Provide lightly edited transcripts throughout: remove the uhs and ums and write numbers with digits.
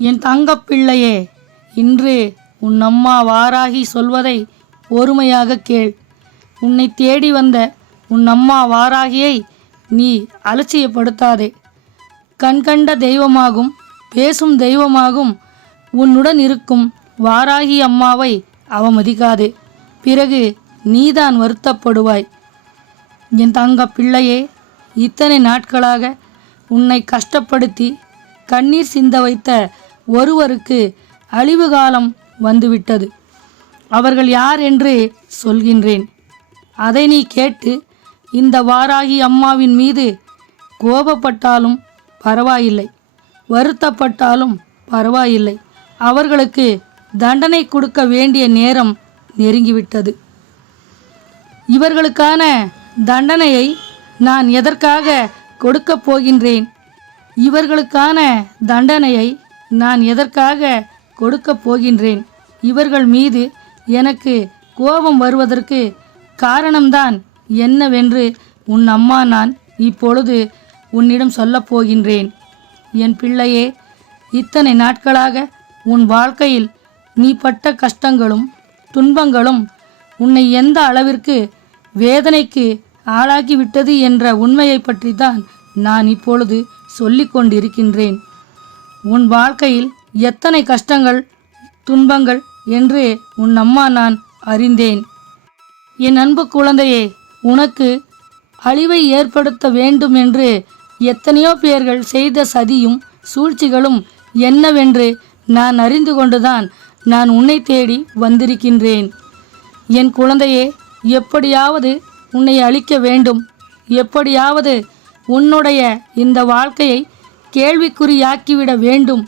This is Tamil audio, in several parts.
என் தங்கப்பிள்ளையே, இன்று உன் அம்மா வாராகி சொல்வதை பொறுமையாக கேள். உன்னை தேடி வந்த உன் அம்மா வாராகியை நீ அலட்சியப்படுத்தாதே. கண்கண்ட தெய்வமாகும் பேசும் தெய்வமாகும் உன்னுடன் இருக்கும் வாராகி அம்மாவை அவமதிக்காதே. பிறகு நீதான் வருத்தப்படுவாய். என் தங்க பிள்ளையே, இத்தனை நாட்களாக உன்னை கஷ்டப்படுத்தி கண்ணீர் சிந்த வைத்த ஒருவருக்கு அழிவு காலம் வந்துவிட்டது. அவர்கள் யார் என்று சொல்கின்றேன். அதை நீ கேட்டு இந்த வாராகி அம்மாவின் மீது கோபப்பட்டாலும் பரவாயில்லை, வருத்தப்பட்டாலும் பரவாயில்லை. அவர்களுக்கு தண்டனை கொடுக்க வேண்டிய நேரம் நெருங்கிவிட்டது. இவர்களுக்கான தண்டனையை நான் எதற்காக கொடுக்கப் போகின்றேன்? இவர்களுக்கான தண்டனையை நான் எதற்காக கொடுக்கப் போகின்றேன்? இவர்கள் மீது எனக்கு கோபம் வருவதற்கு காரணம்தான் என்னவென்று உன் அம்மா நான் இப்பொழுது உன்னிடம் சொல்லப் போகின்றேன். என் பிள்ளையே, இத்தனை நாட்களாக உன் வாழ்க்கையில் நீ பட்ட கஷ்டங்களும் துன்பங்களும் உன்னை எந்த அளவிற்கு வேதனைக்கு ஆளாகிவிட்டது என்ற உண்மையை பற்றி தான் நான் இப்பொழுது சொல்லிக் கொண்டிருக்கின்றேன். உன் வாழ்க்கையில் எத்தனை கஷ்டங்கள் துன்பங்கள் என்று உன் அம்மா நான் அறிந்தேன். என் அன்பு குழந்தையே, உனக்கு அழிவை ஏற்படுத்த வேண்டும் என்று எத்தனையோ பேர்கள் செய்த சதியும் சூழ்ச்சிகளும் என்னவென்று நான் அறிந்து கொண்டுதான் நான் உன்னை தேடி வந்திருக்கின்றேன். என் குழந்தையே, எப்படியாவது உன்னை அழிக்க வேண்டும், எப்படியாவது உன்னுடைய இந்த வாழ்க்கையை கேள்விக்குறியாக்கிவிட வேண்டும்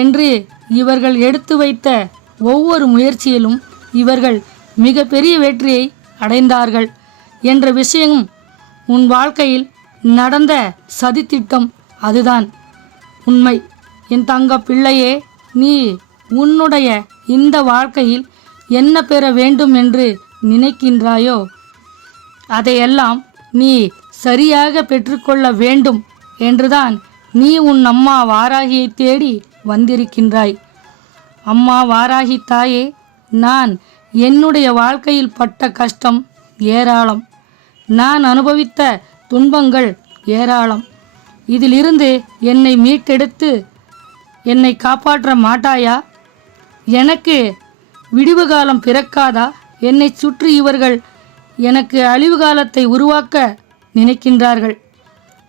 என்று இவர்கள் எடுத்து வைத்த ஒவ்வொரு முயற்சியிலும் இவர்கள் மிகப்பெரிய வெற்றியை அடைந்தார்கள் என்ற விஷயம் உன் வாழ்க்கையில் நடந்த சதித்திட்டம் அதுதான் உண்மை. என் தங்க பிள்ளையே, நீ உன்னுடைய இந்த வாழ்க்கையில் என்ன பெற வேண்டும் என்று நினைக்கின்றாயோ அதையெல்லாம் நீ சரியாக பெற்றுக்கொள்ள வேண்டும் என்றுதான் நீ உன் அம்மா வாராகியை தேடி வந்திருக்கின்றாய். அம்மா வாராகி தாயே, நான் என்னுடைய வாழ்க்கையில் பட்ட கஷ்டம் ஏராளம், நான் அனுபவித்த துன்பங்கள் ஏராளம். இதிலிருந்து என்னை மீட்டெடுத்து என்னை காப்பாற்ற மாட்டாயா? எனக்கு விடிவு காலம் பிறக்காதா? என்னை சுற்றி இவர்கள் எனக்கு அழிவு காலத்தை உருவாக்க நினைக்கின்றார்கள்,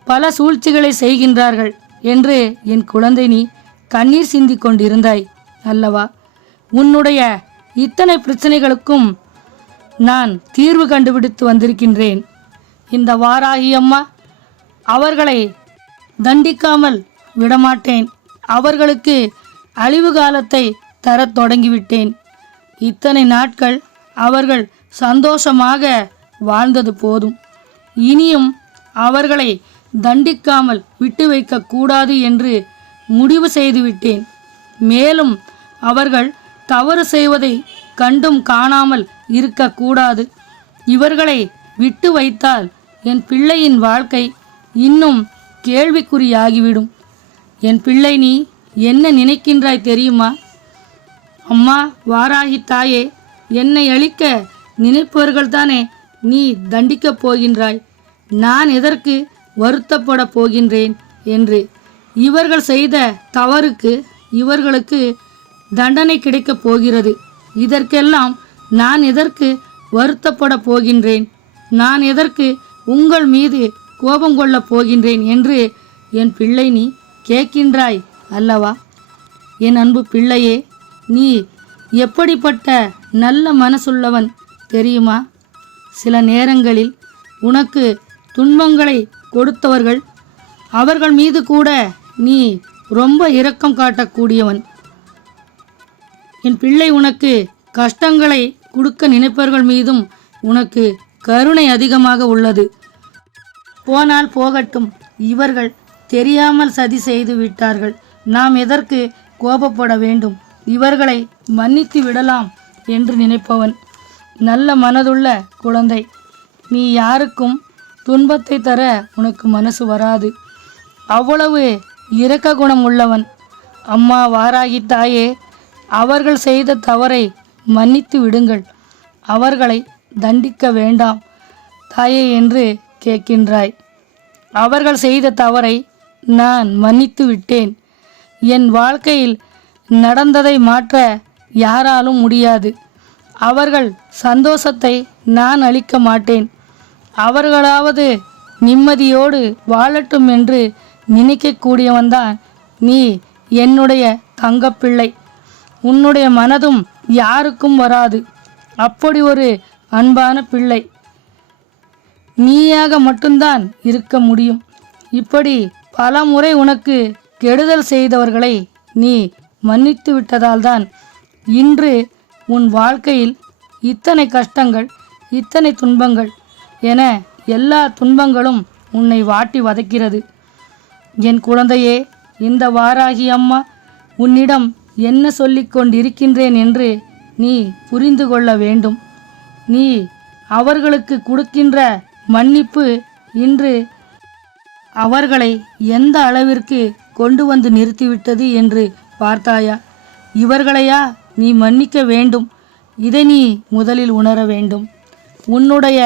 பல சூழ்ச்சிகளை செய்கின்றார்கள் என்று என் குழந்தை நீ கண்ணீர் சிந்தி கொண்டிருந்தாய் அல்லவா? உன்னுடைய இத்தனை பிரச்சனைகளுக்கும் நான் தீர்வு கண்டுபிடித்து வந்திருக்கின்றேன். இந்த வாராகி அம்மா அவர்களை தண்டிக்காமல் விடமாட்டேன். அவர்களுக்கு அழிவு காலத்தை தரத் தொடங்கிவிட்டேன். இத்தனை நாட்கள் அவர்கள் சந்தோஷமாக வாழ்ந்தது போதும். இனியும் அவர்களை தண்டிக்காமல் விட்டு வைக்க கூடாது என்று முடிவு செய்துவிட்டேன். மேலும் அவர்கள் தவறு செய்வதை கண்டும் காணாமல் இருக்கக்கூடாது. இவர்களை விட்டு வைத்தால் என் பிள்ளையின் வாழ்க்கை இன்னும் கேள்விக்குறியாகிவிடும். என் பிள்ளை, நீ என்ன நினைக்கின்றாய் தெரியுமா? அம்மா வாராகி தாயே, என்னை அழிக்க நினைப்பவர்கள்தானே நீ தண்டிக்கப் போகின்றாய். நான் எதற்கு வருத்தப்பட போகின்றேன் என்று. இவர்கள் செய்த தவறுக்கு இவர்களுக்கு தண்டனை கிடைக்கப் போகிறது. இதற்கெல்லாம் நான் எதற்கு வருத்தப்பட போகின்றேன்? நான் எதற்கு உங்கள் மீது கோபம் கொள்ளப் போகின்றேன் என்று என் பிள்ளை நீ கேட்கின்றாய் அல்லவா? என் அன்பு பிள்ளையே, நீ எப்படிப்பட்ட நல்ல மனசுள்ளவன் தெரியுமா? சில நேரங்களில் உனக்கு துன்பங்களை கொடுத்தவர்கள் அவர்கள் மீது கூட நீ ரொம்ப இரக்கம் காட்டக்கூடியவன். என் பிள்ளை, உனக்கு கஷ்டங்களை கொடுக்க நினைப்பவர்கள் மீதும் உனக்கு கருணை அதிகமாக உள்ளது. போனால் போகட்டும், இவர்கள் தெரியாமல் சதி செய்து விட்டார்கள், நாம் எதற்கு கோபப்பட வேண்டும், இவர்களை மன்னித்து விடலாம் என்று நினைப்பவன் நல்ல மனதுள்ள குழந்தை. நீ யாருக்கும் துன்பத்தை தர உனக்கு மனசு வராது. அவ்வளவு இரக்க குணம் உள்ளவன். அம்மா வாராகி தாயே, அவர்கள் செய்த தவறை மன்னித்து விடுங்கள், அவர்களை தண்டிக்க வேண்டாம் தாயே என்று கேட்கின்றாய். அவர்கள் செய்த தவறை நான் மன்னித்து விட்டேன். என் வாழ்க்கையில் நடந்ததை மாற்ற யாராலும் முடியாது. அவர்கள் சந்தோஷத்தை நான் அளிக்க மாட்டேன். அவர்களாவது நிம்மதியோடு வாழட்டும் என்று நினைக்கக்கூடியவன்தான் நீ, என்னுடைய தங்கப்பிள்ளை. உன்னுடைய மனதும் யாருக்கும் வராது. அப்படி ஒரு அன்பான பிள்ளை நீயாக மட்டும்தான் இருக்க முடியும். இப்படி பல முறை உனக்கு கெடுதல் செய்தவர்களை நீ மன்னித்து விட்டதால்தான் இன்று உன் வாழ்க்கையில் இத்தனை கஷ்டங்கள், இத்தனை துன்பங்கள் என எல்லா துன்பங்களும் உன்னை வாட்டி வதைக்கிறது. என் குழந்தையே, இந்த வாராகி அம்மா உன்னிடம் என்ன சொல்லிக் கொண்டிருக்கின்றேன் என்று நீ புரிந்து கொள்ள வேண்டும். நீ அவர்களுக்கு கொடுக்கின்ற மன்னிப்பு இன்று அவர்களை எந்த அளவிற்கு கொண்டு வந்து நிறுத்திவிட்டது என்று பார்த்தாயா? இவர்களையா நீ மன்னிக்க வேண்டும்? இதை நீ முதலில் உணர வேண்டும். உன்னுடைய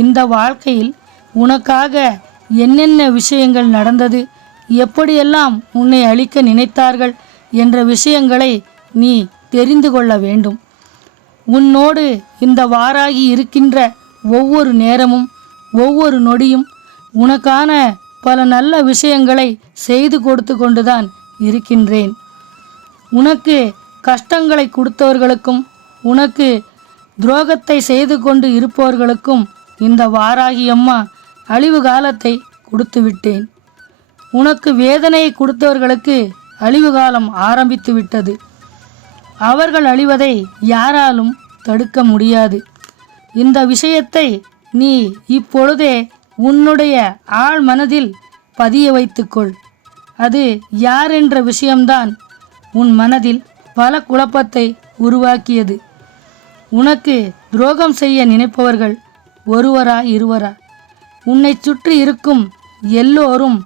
இந்த வாழ்க்கையில் உனக்காக என்னென்ன விஷயங்கள் நடந்தது, எப்படியெல்லாம் உன்னை அழிக்க நினைத்தார்கள் என்ற விஷயங்களை நீ தெரிந்து கொள்ள வேண்டும். உன்னோடு இந்த வாராகி இருக்கின்ற ஒவ்வொரு நேரமும், ஒவ்வொரு நொடியும் உனக்கான பல நல்ல விஷயங்களை செய்து கொடுத்து கொண்டுதான் இருக்கின்றேன். உனக்கு கஷ்டங்களை கொடுத்தவர்களுக்கும், உனக்கு துரோகத்தை செய்து கொண்டு இருப்பவர்களுக்கும் இந்த வாராகி அம்மா அழிவு காலத்தை கொடுத்து விட்டேன். உனக்கு வேதனையை கொடுத்தவர்களுக்கு அழிவு காலம் ஆரம்பித்து விட்டது. அவர்கள் அழிவதை யாராலும் தடுக்க முடியாது. இந்த விஷயத்தை நீ இப்பொழுதே உன்னுடைய ஆழ் மனதில் பதிய வைத்துக்கொள். அது யார் என்ற விஷயம்தான் உன் மனதில் பல குழப்பத்தை உருவாக்கியது. உனக்கு துரோகம் செய்ய நினைப்பவர்கள் ஒருவரா இருவரா? உன்னை சுற்றி இருக்கும் எல்லோரும்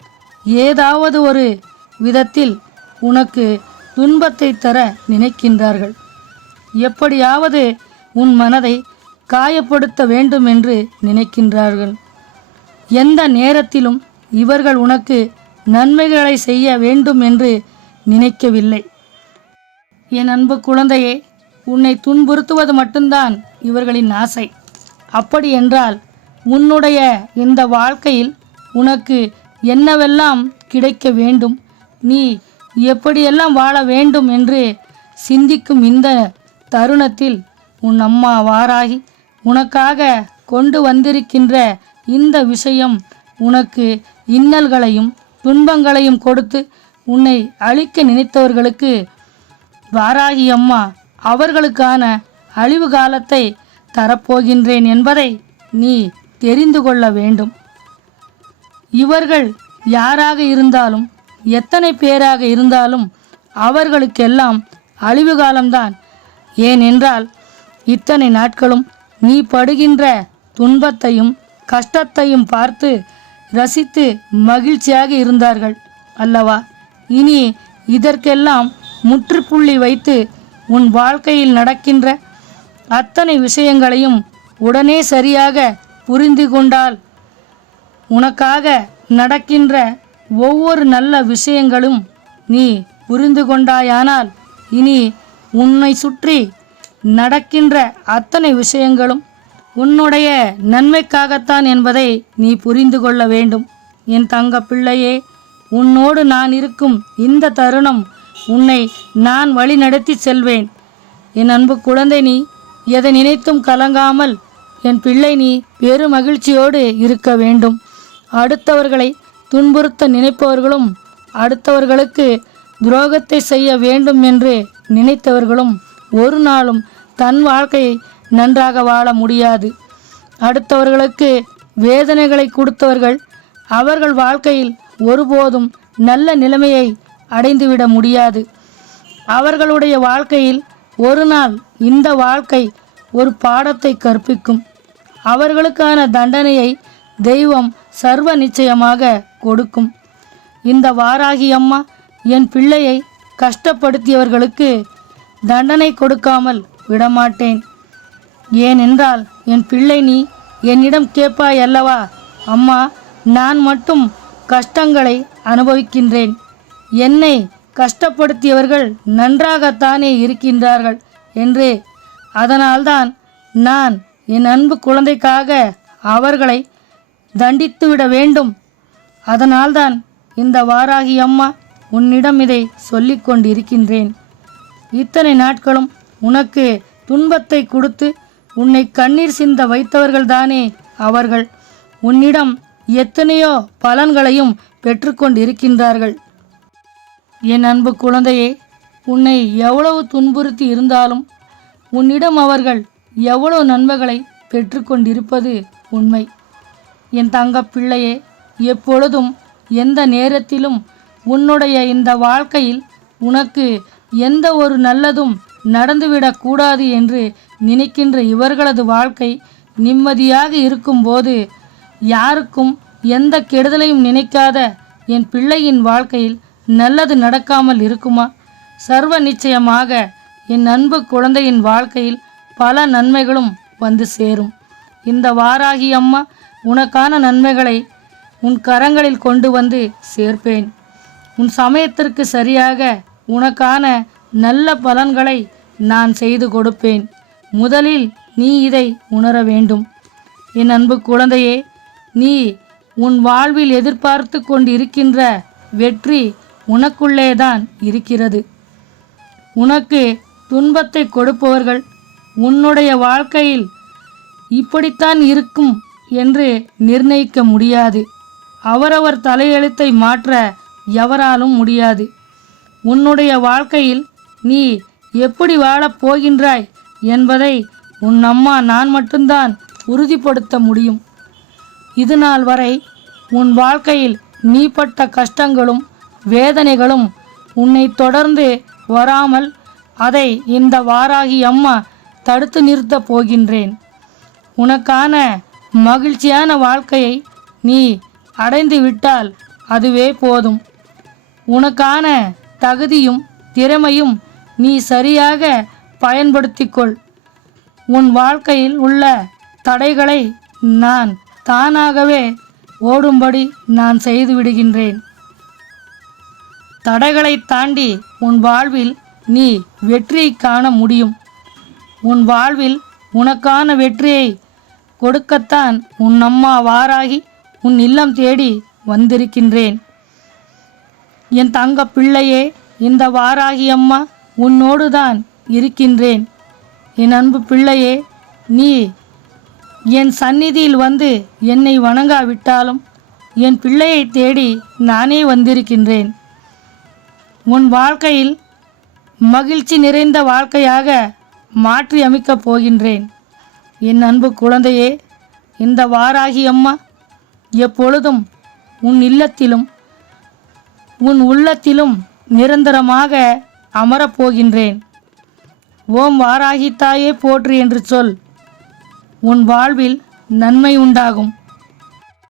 ஏதாவது ஒரு விதத்தில் உனக்கு துன்பத்தை தர நினைக்கின்றார்கள். எப்படியாவது உன் மனதை காயப்படுத்த வேண்டும் என்று நினைக்கின்றார்கள். எந்த நேரத்திலும் இவர்கள் உனக்கு நன்மைகளை செய்ய வேண்டும் என்று நினைக்கவில்லை. என் அன்பு குழந்தையே, உன்னை துன்புறுத்துவது மட்டும்தான் இவர்களின் ஆசை. அப்படி என்றால் உன்னுடைய இந்த வாழ்க்கையில் உனக்கு என்னவெல்லாம் கிடைக்க வேண்டும், நீ எப்படியெல்லாம் வாழ வேண்டும் என்று சிந்திக்கும் இந்த தருணத்தில் உன் அம்மா வாராகி உனக்காக கொண்டு வந்திருக்கின்ற இந்த விஷயம் உனக்கு இன்னல்களையும் துன்பங்களையும் கொடுத்து உன்னை அழிக்க நினைத்தவர்களுக்கு வாராகி அம்மா அவர்களுக்கான அழிவு காலத்தை தரப்போகின்றேன் என்பதை நீ தெரிந்து கொள்ள வேண்டும். இவர்கள் யாராக இருந்தாலும், எத்தனை பேராக இருந்தாலும் அவர்களுக்கெல்லாம் அழிவு காலம்தான். ஏனென்றால் இத்தனை நாட்களும் நீ படுகின்ற துன்பத்தையும் கஷ்டத்தையும் பார்த்து ரசித்து மகிழ்ச்சியாக இருந்தார்கள் அல்லவா? இனி இதற்கெல்லாம் முற்றுப்புள்ளி வைத்து உன் வாழ்க்கையில் நடக்கின்ற அத்தனை விஷயங்களையும் உடனே சரியாக புரிந்து கொண்டால், உனக்காக நடக்கின்ற ஒவ்வொரு நல்ல விஷயங்களும் நீ புரிந்து கொண்டாயானால், இனி உன்னை சுற்றி நடக்கின்ற அத்தனை விஷயங்களும் உன்னுடைய நன்மைக்காகத்தான் என்பதை நீ புரிந்து கொள்ள வேண்டும். என் தங்க பிள்ளையே, உன்னோடு நான் இருக்கும் இந்த தருணம் உன்னை நான் வழி நடத்தி செல்வேன். என் அன்பு குழந்தை, நீ எதை நினைத்தும் கலங்காமல் என் பிள்ளை நீ பெரு மகிழ்ச்சியோடு இருக்க வேண்டும். அடுத்தவர்களை துன்புறுத்த நினைப்பவர்களும், அடுத்தவர்களுக்கு துரோகத்தை செய்ய வேண்டும் என்று நினைத்தவர்களும் ஒரு நாளும் தன் வாழ்க்கையை நன்றாக வாழ முடியாது. அடுத்தவர்களுக்கு வேதனைகளை கொடுத்தவர்கள் அவர்கள் வாழ்க்கையில் ஒருபோதும் நல்ல நிலைமையை அடைந்துவிட முடியாது. அவர்களுடைய வாழ்க்கையில் ஒரு நாள் இந்த வாழ்க்கை ஒரு பாடத்தை கற்பிக்கும். அவர்களுக்கான தண்டனையை தெய்வம் சர்வ நிச்சயமாக கொடுக்கும். இந்த வாராகி அம்மா என் பிள்ளையை கஷ்டப்படுத்தியவர்களுக்கு தண்டனை கொடுக்காமல் விடமாட்டேன். ஏனென்றால் என் பிள்ளை நீ என்னிடம் கேட்பாய் அல்லவா, அம்மா நான் மட்டும் கஷ்டங்களை அனுபவிக்கின்றேன், என்னை கஷ்டப்படுத்தியவர்கள் நன்றாகத்தானே இருக்கின்றார்கள் என்று. அதனால்தான் நான் என் அன்பு குழந்தைக்காக அவர்களை தண்டித்துவிட வேண்டும். அதனால்தான் இந்த வாராகி அம்மா உன்னிடம் இதை சொல்லிக் கொண்டிருக்கின்றேன். இத்தனை நாட்களும் உனக்கு துன்பத்தை கொடுத்து உன்னை கண்ணீர் சிந்த வைத்தவர்கள்தானே அவர்கள். உன்னிடம் எத்தனையோ பலன்களையும் பெற்றுக்கொண்டிருக்கின்றார்கள். என் அன்பு குழந்தையே, உன்னை எவ்வளவு துன்புறுத்தி இருந்தாலும் உன்னிடம் அவர்கள் எவ்வளவு நன்மைகளை பெற்றுக்கொண்டிருப்பது உண்மை. என் தங்க பிள்ளையே, எப்பொழுதும் எந்த நேரத்திலும் உன்னுடைய இந்த வாழ்க்கையில் உனக்கு எந்த ஒரு நல்லதும் நடந்துவிடக்கூடாது என்று நினைக்கின்ற இவர்களது வாழ்க்கை நிம்மதியாக இருக்கும்போது யாருக்கும் எந்த கெடுதலையும் நினைக்காத என் பிள்ளையின் வாழ்க்கையில் நல்லது நடக்காமல் இருக்குமா? சர்வ நிச்சயமாக என் அன்பு குழந்தையின் வாழ்க்கையில் பல நன்மைகளும் வந்து சேரும். இந்த வாராகி அம்மா உனக்கான நன்மைகளை உன் கரங்களில் கொண்டு வந்து சேர்ப்பேன். உன் சமயத்திற்கு சரியாக உனக்கான நல்ல பலன்களை நான் செய்து கொடுப்பேன். முதலில் நீ இதை உணர வேண்டும். என் அன்பு குழந்தையே, நீ உன் வாழ்வில் எதிர்பார்த்து கொண்டிருக்கின்ற வெற்றி உனக்குள்ளேதான் இருக்கிறது. உனக்கு துன்பத்தை கொடுப்பவர்கள் உன்னுடைய வாழ்க்கையில் இப்படித்தான் இருக்கும் என்று நிர்ணயிக்க முடியாது. அவரவர் தலையெழுத்தை மாற்ற எவராலும் முடியாது. உன்னுடைய வாழ்க்கையில் நீ எப்படி வாழப் போகின்றாய் என்பதை உன் அம்மா நான் மட்டும்தான் உறுதிப்படுத்த முடியும். இது நாள் வரை உன் வாழ்க்கையில் நீ பட்ட கஷ்டங்களும் வேதனைகளும் உன்னை தொடர்ந்து வராமல் அதை இந்த வாராகி அம்மா தடுத்து நிறுத்தப் போகின்றேன். உனக்கான மகிழ்ச்சியான வாழ்க்கையை நீ அடைந்து விட்டால் அதுவே போதும். உனக்கான தகுதியும் திறமையும் நீ சரியாக பயன்படுத்திக்கொள். உன் வாழ்க்கையில் உள்ள தடைகளை நான் தானாகவே ஓடும்படி நான் செய்து விடுகின்றேன். தடைகளை தாண்டி உன் வாழ்வில் நீ வெற்றியை காண முடியும். உன் வாழ்வில் உனக்கான வெற்றியை கொடுக்கத்தான் உன் அம்மா வாராகி உன் இல்லம் தேடி வந்திருக்கின்றேன். என் தங்க பிள்ளையே, இந்த வாராகி அம்மா உன்னோடு தான் இருக்கின்றேன். என் அன்பு பிள்ளையே, நீ என் சந்நிதியில் வந்து என்னை வணங்காவிட்டாலும் என் பிள்ளையை தேடி நானே வந்திருக்கின்றேன். உன் வாழ்க்கையில் மகிழ்ச்சி நிறைந்த வாழ்க்கையாக மாற்றி அமைக்கப் போகின்றேன். என் அன்பு குழந்தையே, இந்த வாராகி அம்மா எப்பொழுதும் உன் இல்லத்திலும் உன் உள்ளத்திலும் நிரந்தரமாக அமரப்போகின்றேன். ஓம் வாராகி தாயே போற்றி என்று சொல். உன் வாழ்வில் நன்மை உண்டாகும்.